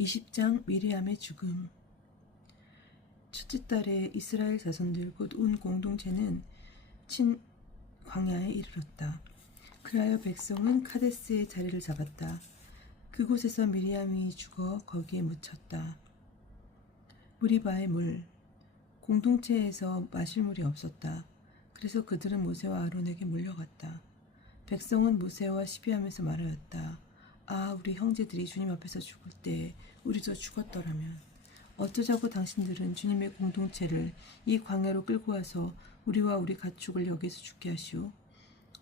20장 미리암의 죽음. 첫째 달에 이스라엘 자손들 곧 온 공동체는 친 광야에 이르렀다. 그리하여 백성은 카데스의 자리를 잡았다. 그곳에서 미리암이 죽어 거기에 묻혔다. 무리바의 물. 공동체에서 마실 물이 없었다. 그래서 그들은 모세와 아론에게 몰려갔다. 백성은 모세와 시비하면서 말하였다. 아, 우리 형제들이 주님 앞에서 죽을 때 우리도 죽었더라면 어쩌자고 당신들은 주님의 공동체를 이 광야로 끌고 와서 우리와 우리 가축을 여기서 죽게 하시오.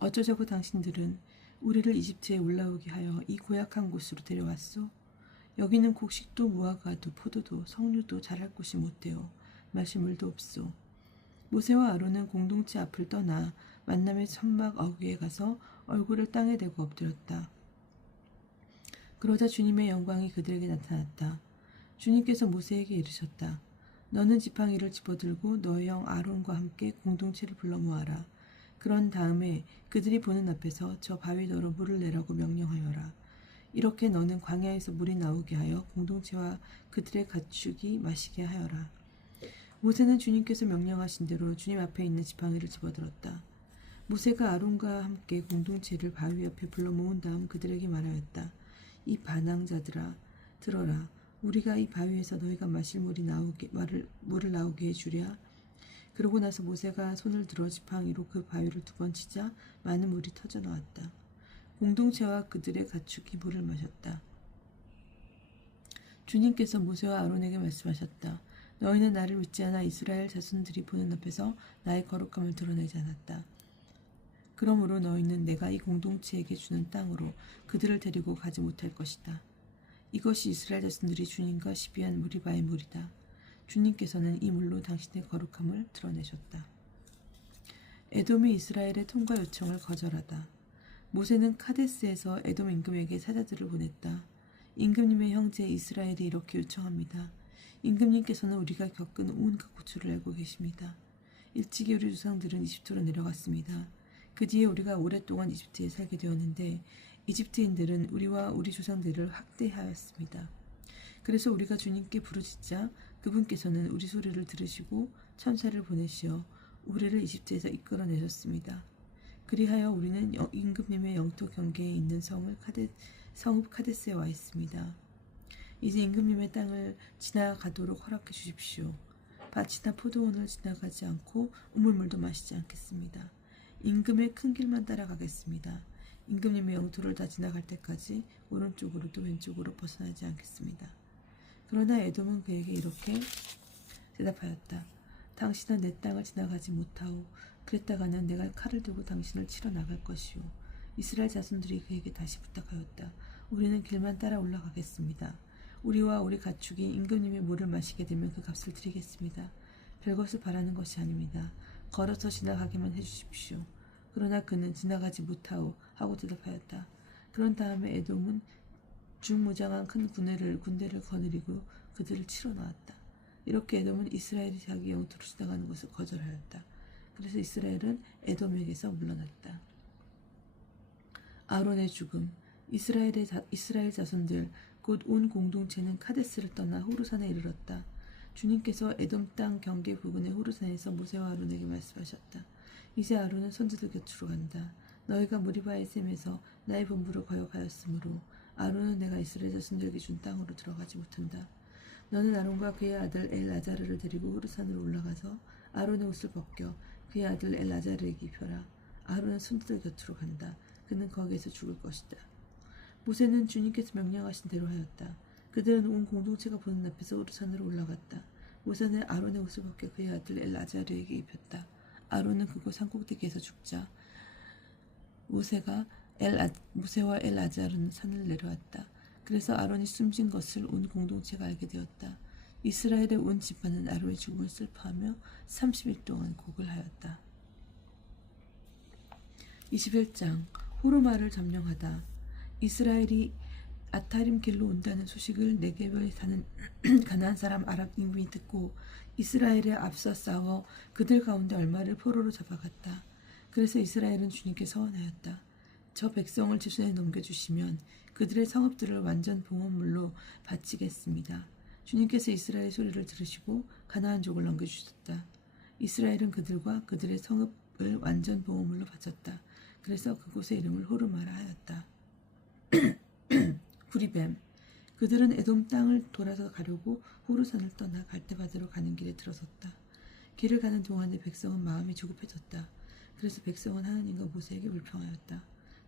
어쩌자고 당신들은 우리를 이집트에 올라오게 하여 이 고약한 곳으로 데려왔소. 여기는 곡식도 무화과도 포도도 석류도 자랄 곳이 못되어 마실 물도 없소. 모세와 아론은 공동체 앞을 떠나 만남의 천막 어귀에 가서 얼굴을 땅에 대고 엎드렸다. 그러자 주님의 영광이 그들에게 나타났다. 주님께서 모세에게 이르셨다. 너는 지팡이를 집어들고 너의 형 아론과 함께 공동체를 불러 모아라. 그런 다음에 그들이 보는 앞에서 저 바위더러 물을 내라고 명령하여라. 이렇게 너는 광야에서 물이 나오게 하여 공동체와 그들의 가축이 마시게 하여라. 모세는 주님께서 명령하신 대로 주님 앞에 있는 지팡이를 집어들었다. 모세가 아론과 함께 공동체를 바위 앞에 불러 모은 다음 그들에게 말하였다. 이 반항자들아, 들어라. 우리가 이 바위에서 너희가 마실 물을 나오게 해주랴. 그러고 나서 모세가 손을 들어 지팡이로 그 바위를 2번 치자 많은 물이 터져 나왔다. 공동체와 그들의 가축이 물을 마셨다. 주님께서 모세와 아론에게 말씀하셨다. 너희는 나를 믿지 않아 이스라엘 자손들이 보는 앞에서 나의 거룩함을 드러내지 않았다. 그러므로 너희는 내가 이 공동체에게 주는 땅으로 그들을 데리고 가지 못할 것이다. 이것이 이스라엘 자손들이 주님과 시비한 무리바의 물이다. 주님께서는 이 물로 당신의 거룩함을 드러내셨다. 에돔이 이스라엘의 통과 요청을 거절하다. 모세는 카데스에서 에돔 임금에게 사자들을 보냈다. 임금님의 형제 이스라엘이 이렇게 요청합니다. 임금님께서는 우리가 겪은 온갖 고초를 알고 계십니다. 일찍이 우리 조상들은 이집트로 내려갔습니다. 그 뒤에 우리가 오랫동안 이집트에 살게 되었는데 이집트인들은 우리와 우리 조상들을 학대하였습니다. 그래서 우리가 주님께 부르짖자 그분께서는 우리 소리를 들으시고 천사를 보내시어 우리를 이집트에서 이끌어내셨습니다. 그리하여 우리는 임금님의 영토 경계에 있는 성읍 카데스에 와 있습니다. 이제 임금님의 땅을 지나가도록 허락해 주십시오. 밭이나 포도원을 지나가지 않고 우물물도 마시지 않겠습니다. 임금의 큰 길만 따라가겠습니다. 임금님의 영토를 다 지나갈 때까지 오른쪽으로도 왼쪽으로 벗어나지 않겠습니다. 그러나 에돔은 그에게 이렇게 대답하였다. 당신은 내 땅을 지나가지 못하오. 그랬다가는 내가 칼을 들고 당신을 치러 나갈 것이오. 이스라엘 자손들이 그에게 다시 부탁하였다. 우리는 길만 따라 올라가겠습니다. 우리와 우리 가축이 임금님의 물을 마시게 되면 그 값을 드리겠습니다. 별것을 바라는 것이 아닙니다. 걸어서 지나가기만 해주십시오. 그러나 그는 지나가지 못하오 하고 대답하였다. 그런 다음에 에돔은 중무장한 큰 군대를 거느리고 그들을 치러 나왔다. 이렇게 에돔은 이스라엘이 자기 영토로 지나가는 것을 거절하였다. 그래서 이스라엘은 에돔에게서 물러났다. 아론의 죽음. 이스라엘 자손들 곧 온 공동체는 카데스를 떠나 호르산에 이르렀다. 주님께서 에돔 땅 경계 부근의 호르산에서 모세와 아론에게 말씀하셨다. 이제 아론은 선지들 곁으로 간다. 너희가 무리바의 셈에서 나의 본부를 거역하였으므로 아론은 내가 이스라엘 자손들에게 준 땅으로 들어가지 못한다. 너는 아론과 그의 아들 엘아자르를 데리고 호르산으로 올라가서 아론의 옷을 벗겨 그의 아들 엘아자르에게 입혀라. 아론은 손지들 곁으로 간다. 그는 거기에서 죽을 것이다. 모세는 주님께서 명령하신 대로 하였다. 그들은 온 공동체가 보는 앞에서 호르산으로 올라갔다. 모세는 아론의 옷을 벗겨 그의 아들 엘아자르에게 입혔다. 아론은 그곳 산꼭대기에서 죽자 모세와 엘아자르는 산을 내려왔다. 그래서 아론이 숨진 것을 온 공동체가 알게 되었다. 이스라엘의 온 집안은 아론의 죽음을 슬퍼하며 30일 동안 곡을 하였다. 21장 호르마를 점령하다. 이스라엘이 아타림 길로 온다는 소식을 네게브에 사는 가나안 사람 아랍 임금이 듣고 이스라엘에 앞서 싸워 그들 가운데 얼마를 포로로 잡아갔다. 그래서 이스라엘은 주님께 서원하였다. 저 백성을 제 손에 넘겨주시면 그들의 성읍들을 완전 봉헌물로 바치겠습니다. 주님께서 이스라엘의 소리를 들으시고 가나안족을 넘겨주셨다. 이스라엘은 그들과 그들의 성읍을 완전 봉헌물로 바쳤다. 그래서 그곳의 이름을 호르마라 하였다. 구리뱀. 그들은 에돔 땅을 돌아서 가려고 호르산을 떠나 갈대바다로 가는 길에 들어섰다. 길을 가는 동안에 백성은 마음이 조급해졌다. 그래서 백성은 하나님과 모세에게 불평하였다.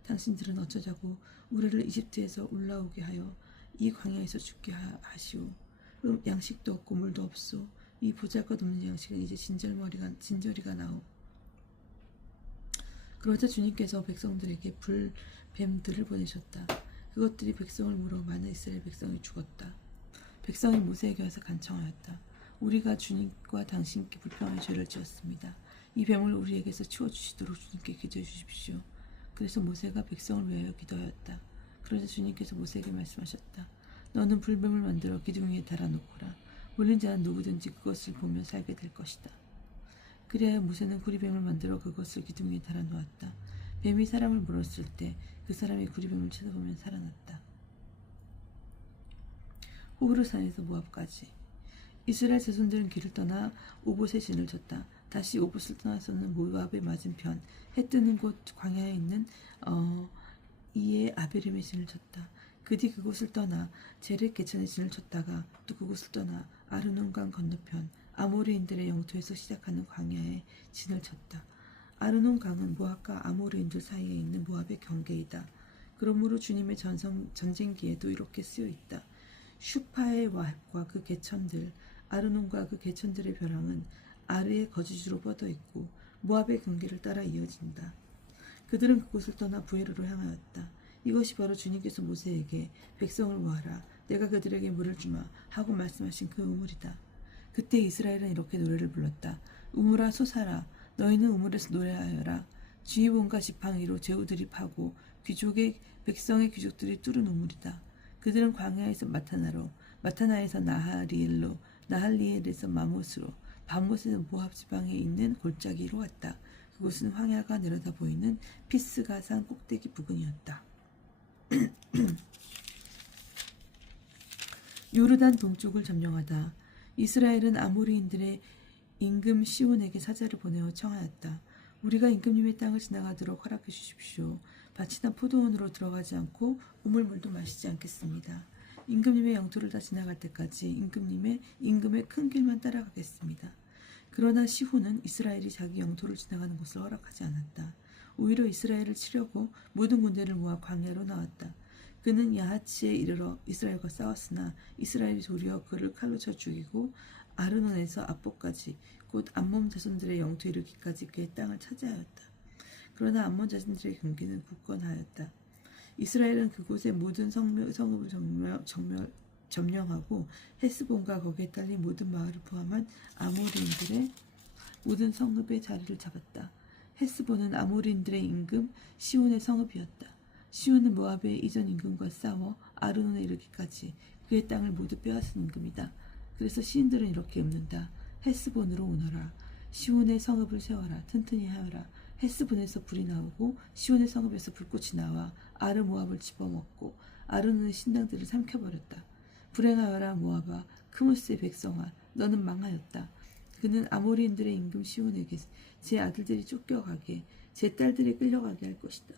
당신들은 어쩌자고 우리를 이집트에서 올라오게 하여 이 광야에서 죽게 하시오. 양식도 없고 물도 없소. 이 보잘것없는 양식은 이제 진저리가 나오. 그러자 주님께서 백성들에게 불뱀들을 보내셨다. 그것들이 백성을 물어 많은 이스라엘 백성이 죽었다. 백성이 모세에게 와서 간청하였다. 우리가 주님과 당신께 불평의 죄를 지었습니다. 이 뱀을 우리에게서 치워주시도록 주님께 기도해 주십시오. 그래서 모세가 백성을 위하여 기도하였다. 그러자 주님께서 모세에게 말씀하셨다. 너는 불뱀을 만들어 기둥 위에 달아놓거라. 물린 자는 누구든지 그것을 보며 살게 될 것이다. 그리하여 모세는 구리뱀을 만들어 그것을 기둥 위에 달아놓았다. 뱀이 사람을 물었을 때 그 사람이 구리뱀을 쳐다보면 살아났다. 호르산에서 모압까지. 이스라엘 자손들은 길을 떠나 오봇의 진을 쳤다. 다시 오봇을 떠나서는 모압의 맞은편 해 뜨는 곳 광야에 있는 이에 아베림의 진을 쳤다. 그 뒤 그곳을 떠나 제렛 개천의 진을 쳤다가 또 그곳을 떠나 아르논강 건너편 아모리인들의 영토에서 시작하는 광야에 진을 쳤다. 아르논강은 모압과 아모리인들 사이에 있는 모압의 경계이다. 그러므로 주님의 전쟁기에도 이렇게 쓰여 있다. 슈파의 와합과 그 개천들, 아르논과 그 개천들의 벼랑은 아르의 거주지로 뻗어 있고 모압의 경계를 따라 이어진다. 그들은 그곳을 떠나 부에르로 향하였다. 이것이 바로 주님께서 모세에게 백성을 모아라, 내가 그들에게 물을 주마 하고 말씀하신 그 우물이다. 그때 이스라엘은 이렇게 노래를 불렀다. 우물아 솟아라, 너희는 우물에서 노래하여라. 지휘본과 지팡이로 제후들이 파고 백성의 귀족들이 뚫은 우물이다. 그들은 광야에서 마타나로, 마타나에서 나하리엘로, 나할리엘에서 마못으로, 바못에서 모압 지방에 있는 골짜기로 왔다. 그곳은 황야가 내려다 보이는 피스가 산 꼭대기 부근이었다. 요르단 동쪽을 점령하다. 이스라엘은 아모리인들의 임금 시온에게 사자를 보내어 청하였다. 우리가 임금님의 땅을 지나가도록 허락해 주십시오. 밭이나 포도원으로 들어가지 않고 우물물도 마시지 않겠습니다. 임금님의 영토를 다 지나갈 때까지 임금의 큰 길만 따라가겠습니다. 그러나 시온은 이스라엘이 자기 영토를 지나가는 것을 허락하지 않았다. 오히려 이스라엘을 치려고 모든 군대를 모아 광야로 나왔다. 그는 야하치에 이르러 이스라엘과 싸웠으나 이스라엘이 도리어 그를 칼로 쳐 죽이고 아르논에서 압보까지 곧 암몬 자손들의 영토에 이르기까지 그의 땅을 차지하였다. 그러나 암몬 자손들의 경계는 굳건하였다. 이스라엘은 그곳의 모든 성읍을 점령하고 헤스본과 거기에 딸린 모든 마을을 포함한 아모리인들의 모든 성읍의 자리를 잡았다. 헤스본은 아모리인들의 임금 시온의 성읍이었다. 시온은 모압의 이전 임금과 싸워 아르논에 이르기까지 그의 땅을 모두 빼앗은 임금이다. 그래서 시인들은 이렇게 읊는다. 헤스본으로 오너라. 시온의 성읍을 세워라. 튼튼히 하여라. 헤스본에서 불이 나오고 시온의 성읍에서 불꽃이 나와 아르 모압을 집어먹고 아르논의 신당들을 삼켜버렸다. 불행하여라 모압아, 크무스의 백성아, 너는 망하였다. 그는 아모리인들의 임금 시온에게 제 아들들이 쫓겨가게, 제 딸들이 끌려가게 할 것이다.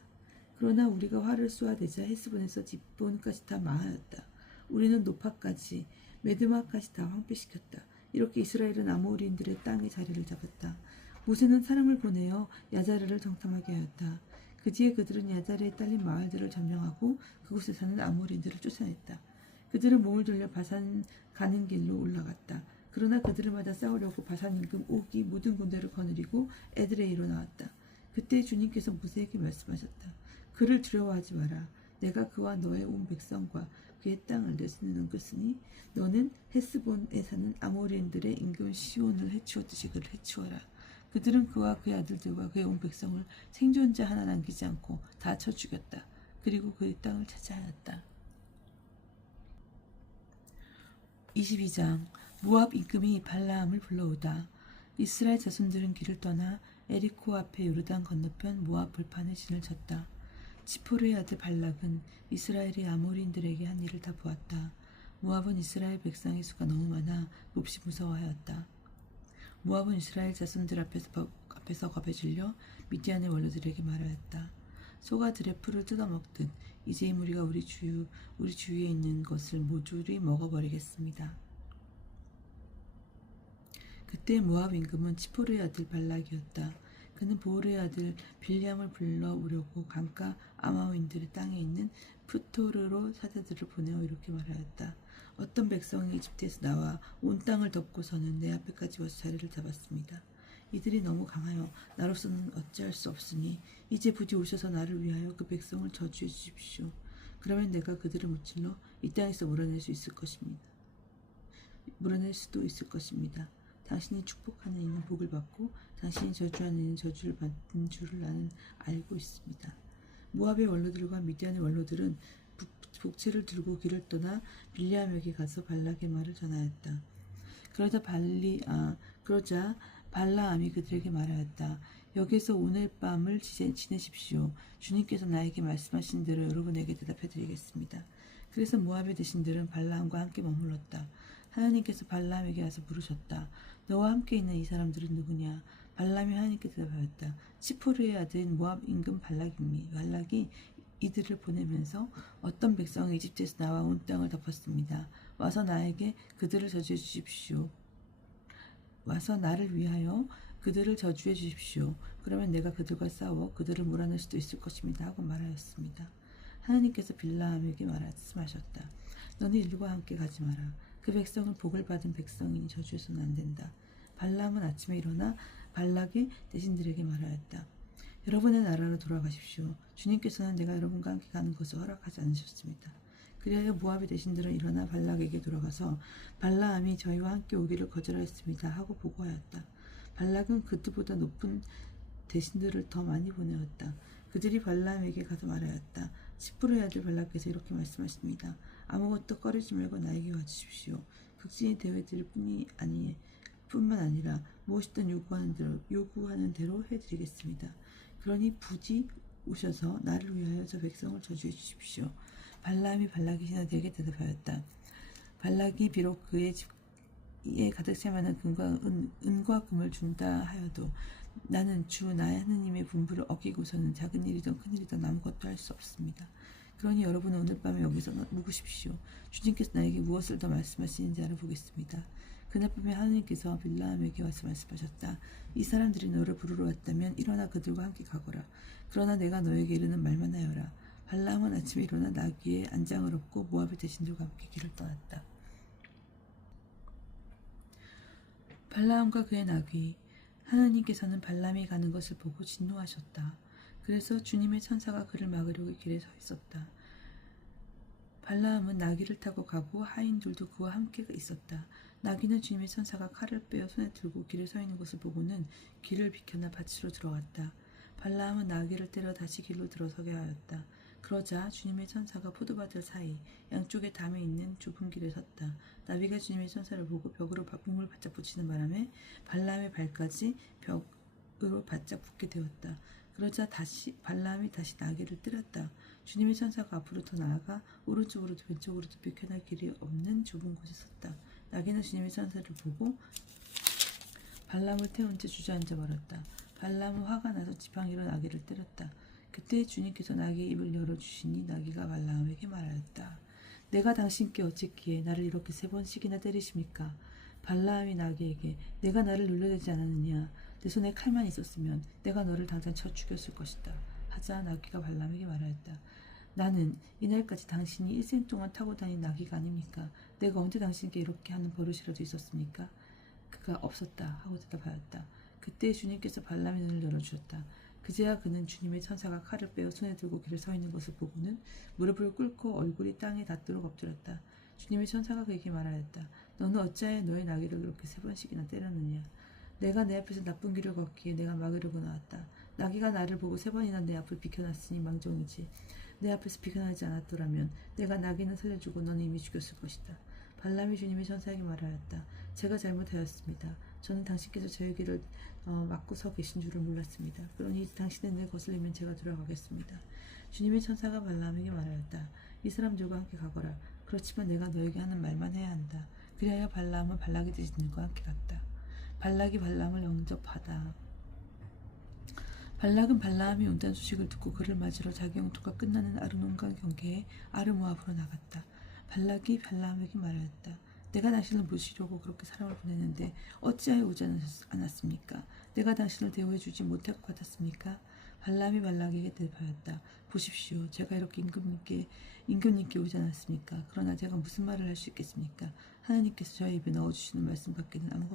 그러나 우리가 활을 쏘아대자 헤스본에서 뒷본까지 다 망하였다. 우리는 노파까지 메드마까지 다 황폐시켰다. 이렇게 이스라엘은 아모리인들의 땅의 자리를 잡았다. 모세는 사람을 보내어 야자르를 정탐하게 하였다. 그 뒤에 그들은 야자르에 딸린 마을들을 점령하고 그곳에 사는 아모리인들을 쫓아냈다. 그들은 몸을 돌려 바산 가는 길로 올라갔다. 그러나 그들을 맞아 싸우려고 바산 임금 옥이 모든 군대를 거느리고 에드레이로 나왔다. 그때 주님께서 모세에게 말씀하셨다. 그를 두려워하지 마라. 내가 그와 너의 온 백성과 그의 땅을 내놓겠으니 너는 헤스본에 사는 아모리인들의 임금 시온을 해치웠듯이 그를 해치워라. 그들은 그와 그의 아들들과 그의 온 백성을 생존자 하나 남기지 않고 다 쳐 죽였다. 그리고 그의 땅을 차지하였다. 22장 모압 임금이 발라함을 불러오다. 이스라엘 자손들은 길을 떠나 에리코 앞에 요르단 건너편 모압 불판에 진을 쳤다. 지포르의 아들 발락은 이스라엘의 아모리인들에게 한 일을 다 보았다. 모압은 이스라엘 백성의 수가 너무 많아 몹시 무서워하였다. 모압은 이스라엘 자손들 앞에서 겁에 질려 미디안의 원로들에게 말하였다. 소가 들의 풀을 뜯어먹듯 이제 이 무리가 우리 주위에 있는 것을 모조리 먹어버리겠습니다. 그때 모압 임금은 치포르의 아들 발락이었다. 그는 보올의 아들 빌리암을 불러오려고 강가 아마오인들의 땅에 있는 푸토르로 사자들을 보내어 이렇게 말하였다. 어떤 백성이 이집트에서 나와 온 땅을 덮고서는 내 앞에까지 와서 자리를 잡았습니다. 이들이 너무 강하여 나로서는 어찌할 수 없으니 이제 부디 오셔서 나를 위하여 그 백성을 저주해 주십시오. 그러면 내가 그들을 무찔러 이 땅에서 몰아낼 수도 있을 것입니다. 당신이 축복하는 이는 복을 받고 당신이 저주하는 이는 저주를 받는 줄을 나는 알고 있습니다. 모압의 원로들과 미디안의 원로들은 복채를 들고 길을 떠나 빌리암에게 가서 발락의 말을 전하였다. 그러자 발라암이 그들에게 말하였다. 여기서 오늘 밤을 지내십시오. 주님께서 나에게 말씀하신 대로 여러분에게 대답해 드리겠습니다. 그래서 모압의 대신들은 발라암과 함께 머물렀다. 하나님께서 발라암에게 와서 물으셨다. 너와 함께 있는 이 사람들은 누구냐? 발람이 하나님께 대답하였다. 치포르의 아들인 모압 임금 발락이 이들을 보내면서 어떤 백성이 이집트에서 나와 온 땅을 덮었습니다. 와서 나에게 그들을 저주해 주십시오. 와서 나를 위하여 그들을 저주해 주십시오. 그러면 내가 그들과 싸워 그들을 몰아낼 수도 있을 것입니다. 하고 말하였습니다. 하나님께서 빌라암에게 말씀하셨다. 너는 이들과 함께 가지 마라. 그 백성은 복을 받은 백성이니 저주해서는 안 된다. 발람은 아침에 일어나 발락의 대신들에게 말하였다. 여러분의 나라로 돌아가십시오. 주님께서는 내가 여러분과 함께 가는 것을 허락하지 않으셨습니다. 그리하여 모압의 대신들은 일어나 발락에게 돌아가서 발라암이 저희와 함께 오기를 거절하였습니다. 하고 보고하였다. 발락은 그들보다 높은 대신들을 더 많이 보내었다. 그들이 발라암에게 가서 말하였다. 시프로의 아들 발락께서 이렇게 말씀하십니다. 아무것도 꺼리지 말고 나에게 와주십시오. 극진히 대회드릴 뿐만 아니라 무엇이든 요구하는 대로 해드리겠습니다. 그러니 부디 오셔서 나를 위하여 저 백성을 저주해 주십시오. 발람이 발락의 신하들에게 대답하였다. 발락이 비록 그의 집에 가득 찰 만한 은과 금을 준다 하여도 나는 주 나의 하느님의 분부를 어기고서는 작은 일이든 큰 일이든 아무것도 할 수 없습니다. 그러니 여러분은 오늘 밤에 여기서 묵으십시오. 주님께서 나에게 무엇을 더 말씀하시는지 알아보겠습니다. 그날 밤에 하느님께서 빌라암에게 와서 말씀하셨다. 이 사람들이 너를 부르러 왔다면 일어나 그들과 함께 가거라. 그러나 내가 너에게 이르는 말만 하여라. 발람은 아침에 일어나 나귀에 안장을 얻고 모압의 대신들과 함께 길을 떠났다. 발라암과 그의 나귀. 하나님께서는 발람이 가는 것을 보고 진노하셨다. 그래서 주님의 천사가 그를 막으려고 길에 서 있었다. 발라암은 나귀를 타고 가고 하인들도 그와 함께 있었다. 나귀는 주님의 천사가 칼을 빼어 손에 들고 길에 서 있는 것을 보고는 길을 비켜나 밭으로 들어갔다. 발라암은 나귀를 때려 다시 길로 들어서게 하였다. 그러자 주님의 천사가 포도밭을 사이 양쪽에 담에 있는 좁은 길에 섰다. 나귀가 주님의 천사를 보고 벽으로 몸을 바짝 붙이는 바람에 발라암의 발까지 벽으로 바짝 붙게 되었다. 그러자 발라암이 다시 나귀를 때렸다. 주님의 천사가 앞으로 더 나아가 오른쪽으로도 왼쪽으로도 비켜날 길이 없는 좁은 곳에 섰다. 나귀는 주님의 천사를 보고 발람을 태운 채 주저앉아 버렸다. 발람은 화가 나서 지팡이로 나귀를 때렸다. 그때 주님께서 나귀의 입을 열어주시니 나귀가 발람에게 말하였다. 내가 당신께 어찌기에 나를 이렇게 3번씩이나 때리십니까? 발람이 나귀에게 내가 나를 놀려대지 않았느냐? 내 손에 칼만 있었으면 내가 너를 당장 쳐 죽였을 것이다. 하자 나귀가 발람에게 말하였다. 나는 이날까지 당신이 일생 동안 타고 다닌 나귀가 아닙니까? 내가 언제 당신께 이렇게 하는 버릇이라도 있었습니까? 그가 없었다 하고 대답하였다. 그때 주님께서 발람의 눈을 열어주셨다. 그제야 그는 주님의 천사가 칼을 빼어 손에 들고 길에 서 있는 것을 보고는 무릎을 꿇고 얼굴이 땅에 닿도록 엎드렸다. 주님의 천사가 그에게 말하였다. 너는 어찌하여 너의 나귀를 그렇게 3번씩이나 때렸느냐? 내가 내 앞에서 나쁜 길을 걷기에 내가 막으려고 나왔다. 나귀가 나를 보고 3번이나 내 앞을 비켜놨으니 망정이지. 내 앞에서 비켜나지 않았더라면 내가 나귀는 살려주고 너는 이미 죽였을 것이다. 발람이 주님의 천사에게 말하였다. 제가 잘못하였습니다. 저는 당신께서 저의 길을 막고 서 계신 줄을 몰랐습니다. 그러니 당신은 내 거슬리면 제가 들어가겠습니다. 주님의 천사가 발람에게 말하였다. 이 사람들과 함께 가거라. 그렇지만 내가 너에게 하는 말만 해야 한다. 그리하여 발람은 발락이 되신 일과 함께 갔다. 발락이 발람을 영접하다. 발락은 발라함이 온다는 소식을 듣고 그를 맞으러 자기 영토가 끝나는 아르논강 경계에 아르모압으로 나갔다. 발락이 발라함에게 말하였다. 내가 당신을 모시려고 그렇게 사람을 보냈는데 어찌하여 오지 않았습니까? 내가 당신을 대우해 주지 못할 것 같았습니까? 발람이 발락에게 대답하였다. 보십시오. 제가 이렇게 임금님께 오지 않았습니까? 그러나 제가 무슨 말을 할 수 있겠습니까? 하나님께서 저의 입에 넣어주시는 말씀밖에는 아무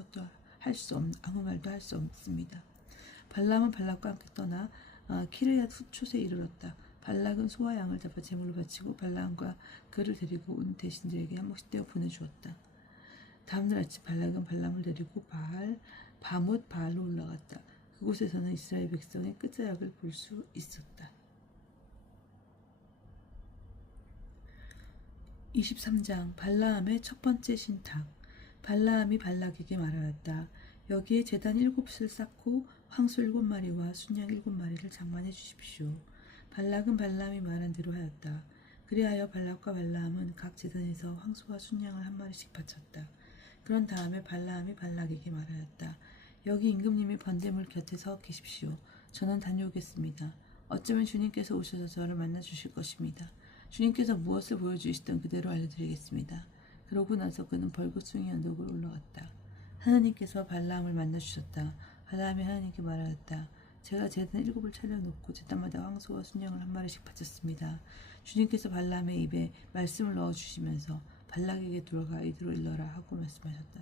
말도 할 수 없습니다. 발람은 발락과 함께 떠나 키르얏 후촛에 이르렀다. 발락은 소와 양을 잡아 제물로 바치고 발람과 그를 데리고 온 대신들에게 한 몫씩 떼어 보내주었다. 다음날 아침 발락은 발람을 데리고 바못 바알로 올라갔다. 그곳에서는 이스라엘 백성의 끝자락을 볼 수 있었다. 23장 발라함의 첫 번째 신탁. 발라함이 발락에게 말하였다. 여기에 제단 7을 쌓고 황소 7마리와 순양 7마리를 장만해 주십시오. 발락은 발람이 말한 대로 하였다. 그리하여 발락과 발라함은 각 제단에서 황소와 순양을 한 마리씩 바쳤다. 그런 다음에 발라함이 발락에게 말하였다. 여기 임금님의 번제물 곁에 서 계십시오. 저는 다녀오겠습니다. 어쩌면 주님께서 오셔서 저를 만나 주실 것입니다. 주님께서 무엇을 보여주시던 그대로 알려드리겠습니다. 그러고 나서 그는 벌겋숭이 언덕을 올라갔다. 하나님께서 발라함을 만나 주셨다. 발라함이 하나님께 말하였다. 제가 제단 7을 차려놓고 제단마다 황소와 순양을 한 마리씩 바쳤습니다. 주님께서 발라함의 입에 말씀을 넣어주시면서 발락에게 돌아가 이리로 일러라 하고 말씀하셨다.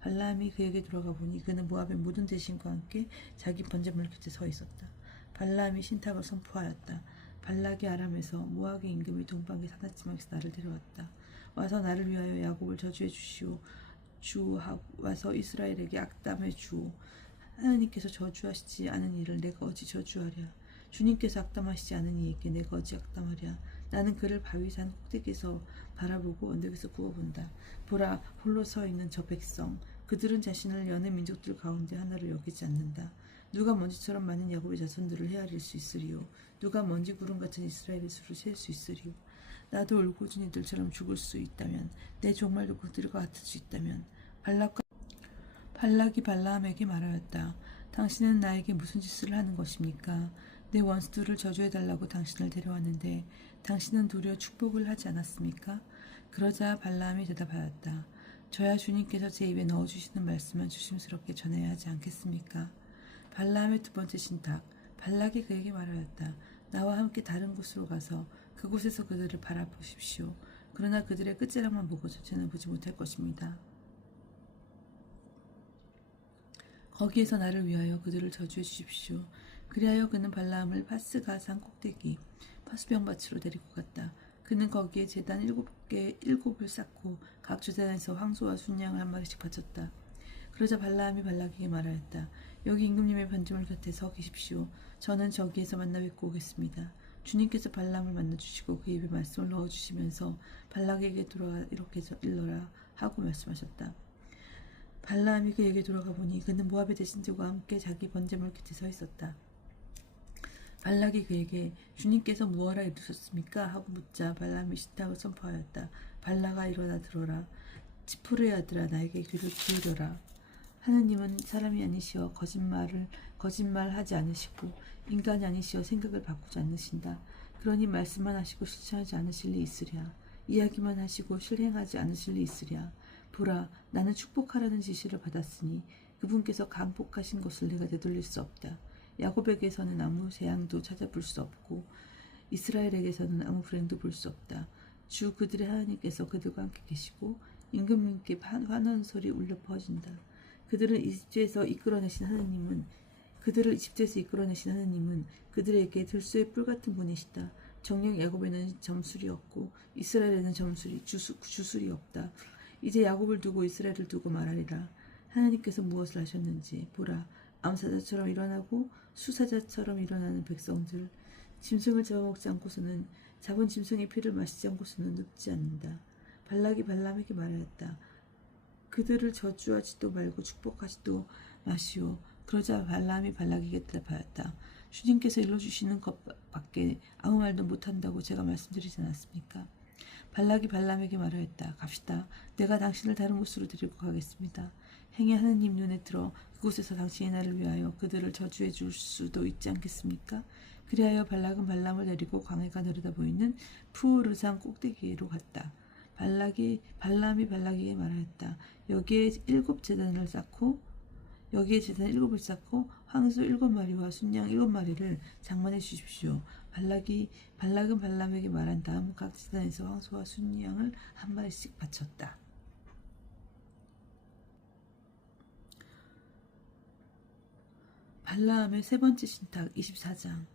발라함이 그에게 돌아가 보니 그는 모압의 모든 대신과 함께 자기 번제물 곁에 서 있었다. 발라함이 신탁을 선포하였다. 발락이 아람에서 모압의 임금이 동방의 사나지막에서 나를 데려왔다. 와서 나를 위하여 야곱을 저주해 주시오. 주 와서 이스라엘에게 악담해 주오. 하나님께서 저주하시지 않은 이를 내가 어찌 저주하랴. 주님께서 악담하시지 않은 이에게 내가 어찌 악담하랴. 나는 그를 바위산 꼭대기에서 바라보고 언덕에서 구워본다. 보라, 홀로 서 있는 저 백성. 그들은 자신을 여느 민족들 가운데 하나를 여기지 않는다. 누가 먼지처럼 많은 야곱의 자손들을 헤아릴 수 있으리요. 누가 먼지 구름 같은 이스라엘의 수를 셀 수 있으리요. 나도 울고준 이들처럼 죽을 수 있다면, 내 종말도 그들과 같을 수 있다면. 발락이 발라함에게 말하였다. 당신은 나에게 무슨 짓을 하는 것입니까? 내 원수들을 저주해달라고 당신을 데려왔는데 당신은 도리어 축복을 하지 않았습니까? 그러자 발라함이 대답하였다. 저야 주님께서 제 입에 넣어주시는 말씀만 조심스럽게 전해야 하지 않겠습니까? 발라함의 두 번째 신탁. 발락이 그에게 말하였다. 나와 함께 다른 곳으로 가서 그곳에서 그들을 바라보십시오. 그러나 그들의 끝자락만 보고 전체는 보지 못할 것입니다. 거기에서 나를 위하여 그들을 저주해 주십시오. 그리하여 그는 발라함을 파스가 산 꼭대기 파수병밭으로 데리고 갔다. 그는 거기에 제단 7을 쌓고 각 제단에서 황소와 순양을 한 마리씩 바쳤다. 그러자 발라함이 발락에게 말하였다. 여기 임금님의 번제물 곁에 서 계십시오. 저는 저기에서 만나 뵙고 오겠습니다. 주님께서 발람을 만나주시고 그 입에 말씀을 넣어주시면서 발락에게 돌아가 이렇게 일러라 하고 말씀하셨다. 발람이 그에게 돌아가 보니 그는 모압의 대신들과 함께 자기 번제물 곁에 서 있었다. 발락이 그에게 주님께서 무엇라 이루셨습니까? 하고 묻자 발람이 신탁을 선포하였다. 발락아 일어나 들어라. 지푸르의 아들아 나에게 귀를 기울여라. 하느님은 사람이 아니시어 거짓말하지 않으시고 인간이 아니시어 생각을 바꾸지 않으신다. 그러니 말씀만 하시고 실천하지 않으실 리 있으랴. 이야기만 하시고 실행하지 않으실 리 있으랴. 보라, 나는 축복하라는 지시를 받았으니 그분께서 강복하신 것을 내가 되돌릴 수 없다. 야곱에게서는 아무 재앙도 찾아볼 수 없고 이스라엘에게서는 아무 불행도 볼 수 없다. 주 그들의 하나님께서 그들과 함께 계시고 임금님께 환원 소리 울려 퍼진다. 그들을 이집트에서 이끌어내신 하느님은 그들에게 들소의 뿔 같은 분이시다. 정녕 야곱에는 점술이 없고 이스라엘에는 주술이 없다. 이제 야곱을 두고 이스라엘을 두고 말하리라. 하나님께서 무엇을 하셨는지 보라. 암사자처럼 일어나고 수사자처럼 일어나는 백성들. 짐승을 잡아먹지 않고서는 잡은 짐승의 피를 마시지 않고서는 눕지 않는다. 발락이 발람에게 말하였다. 그들을 저주하지도 말고 축복하지도 마시오. 그러자 발람이 발락에게 대답하였다. 주님께서 일러주시는 것밖에 아무 말도 못한다고 제가 말씀드리지 않았습니까? 발락이 발람에게 말하였다. 갑시다. 내가 당신을 다른 곳으로 데리고 가겠습니다. 행여 하느님 눈에 들어 그곳에서 당신의 나를 위하여 그들을 저주해 줄 수도 있지 않겠습니까? 그리하여 발락은 발람을 데리고 광해가 내려다 보이는 푸르산 꼭대기로 갔다. 발람이 발락에게 말하였다. 여기에 제단 7을 쌓고 황소 7마리와 순양 7마리를 장만해 주십시오. 발락은 발람에게 말한 다음 각 제단에서 황소와 순양을 한 마리씩 바쳤다. 발라함의 세 번째 신탁 24장.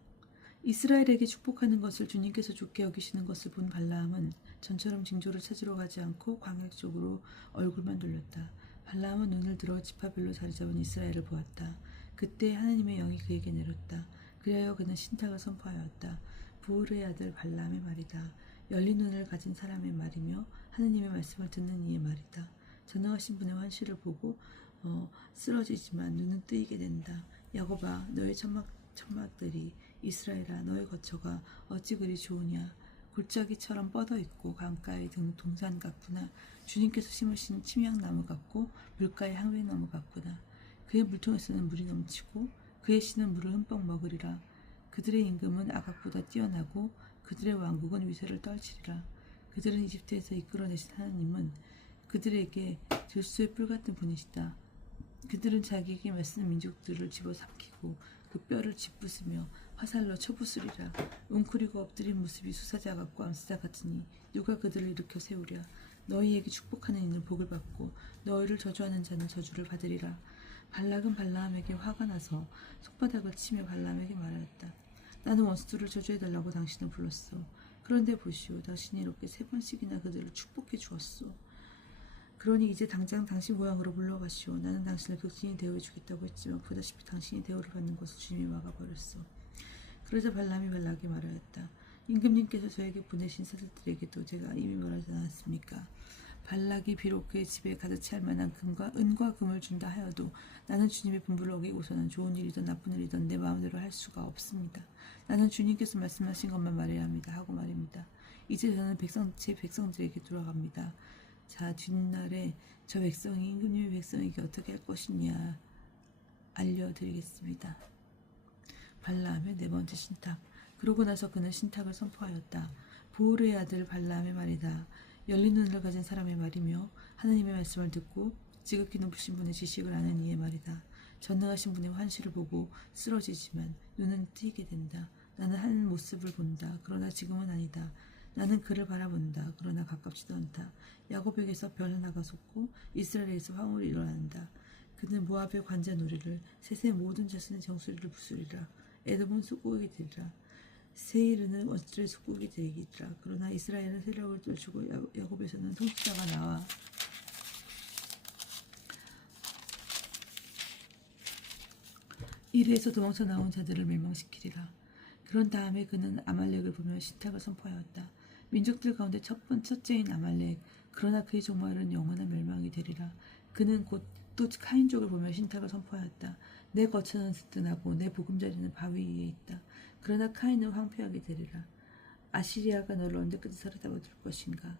이스라엘에게 축복하는 것을 주님께서 좋게 여기시는 것을 본 발라함은 전처럼 징조를 찾으러 가지 않고 광야 쪽으로 얼굴만 돌렸다. 발라함은 눈을 들어 지파별로 자리 잡은 이스라엘을 보았다. 그때 하나님의 영이 그에게 내렸다. 그리하여 그는 신탁을 선포하였다. 부울의 아들 발라함의 말이다. 열린 눈을 가진 사람의 말이며 하나님의 말씀을 듣는 이의 말이다. 전능하신 분의 환시를 보고 쓰러지지만 눈은 뜨이게 된다. 야곱아, 너의 천막들이 이스라엘아, 너의 거처가 어찌 그리 좋으냐. 골짜기처럼 뻗어있고 강가의 동산 같구나. 주님께서 심으신 침향나무 같고 물가의 항백나무 같구나. 그의 물통에서는 물이 넘치고 그의 씨는 물을 흠뻑 먹으리라. 그들의 임금은 아각보다 뛰어나고 그들의 왕국은 위세를 떨치리라. 그들은 이집트에서 이끌어내신 하나님은 그들에게 들소의 뿔 같은 분이시다. 그들은 자기에게 맞서는 민족들을 집어삼키고 그 뼈를 짓부수며 화살로 쳐부수리라. 웅크리고 엎드린 모습이 수사자 같고 암사자 같으니 누가 그들을 일으켜 세우랴. 너희에게 축복하는 이는 복을 받고 너희를 저주하는 자는 저주를 받으리라. 발락은 발라함에게 화가 나서 손바닥을 치며 발라함에게 말하였다. 나는 원수들을 저주해달라고 당신을 불렀어. 그런데 보시오, 당신이 이렇게 3번씩이나 그들을 축복해 주었소. 그러니 이제 당장 당신 고향으로 물러가시오. 나는 당신을 극진히 대우해 주겠다고 했지만 보다시피 당신이 대우를 받는 것을 주님이 막아버렸어. 그러자 발람이 발락에게 말하였다. 임금님께서 저에게 보내신 사들들에게도 제가 이미 말하지 않았습니까? 발락이 비록 그의 집에 가득 찰 만한 은과 금을 준다 하여도 나는 주님의 분부를 어기고서는 좋은 일이든 나쁜 일이든 내 마음대로 할 수가 없습니다. 나는 주님께서 말씀하신 것만 말해야 합니다. 하고 말입니다. 이제 저는 제 백성들에게 돌아갑니다. 자, 뒷날에 저 백성이 임금님의 백성에게 어떻게 할 것이냐 알려드리겠습니다. 발라함의 4번째 신탁. 그러고 나서 그는 신탁을 선포하였다. 보울의 아들 발라함의 말이다. 열린 눈을 가진 사람의 말이며 하나님의 말씀을 듣고 지극히 높으신 분의 지식을 아는 이의 말이다. 전능하신 분의 환시를 보고 쓰러지지만 눈은 뜨이게 된다. 나는 한 모습을 본다. 그러나 지금은 아니다. 나는 그를 바라본다. 그러나 가깝지도 않다. 야곱에게서 별 하나가 솟고 이스라엘에서 황홀이 일어난다. 그는 모압의 관자 놀이를 셋의 모든 자신의 정수리를 부수리라. 에돔은 솟구게 되리라. 세일은 원수들의 솟구게 되리라. 그러나 이스라엘은 세력을 떨치고 야곱에서는 통치자가 나와 이리에서 도망쳐 나온 자들을 멸망시키리라. 그런 다음에 그는 아말렉을 보며 신탁을 선포하였다. 민족들 가운데 첫째인 아말렉, 그러나 그의 종말은 영원한 멸망이 되리라. 그는 곧 또 카인족을 보며 신탁을 선포하였다. 내 거처는 든든하고 내 보금자리는 바위 위에 있다. 그러나 카인은 황폐하게 되리라. 아시리아가 너를 언제까지 사로잡아 둘 것인가.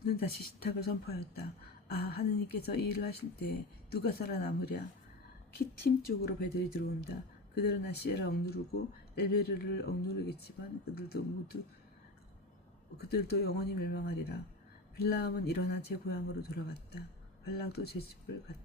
그는 다시 신탁을 선포하였다. 아, 하느님께서 이 일을 하실 때 누가 살아남으랴. 키팀 쪽으로 배들이 들어온다. 그들은 아시에를 억누르고 엘베르를 억누르겠지만 그들도 영원히 멸망하리라. 빌라함은 일어나 제 고향으로 돌아갔다. 발락도 제 집을 갔다.